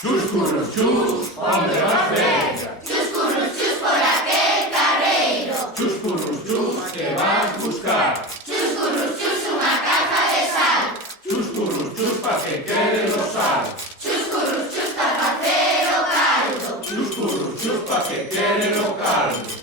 Chus, curros, chus, onde vas ver? Chus, curros, chus, por aquel carreiro. Chus, curros, chus, que vas buscar? Chus, curros, chus, unha caja de sal. Chus, curros, chus, pa que quede do sal. Chus, curros, chus, pa facer o caldo. Chus, curros, chus, pa que quede do caldo.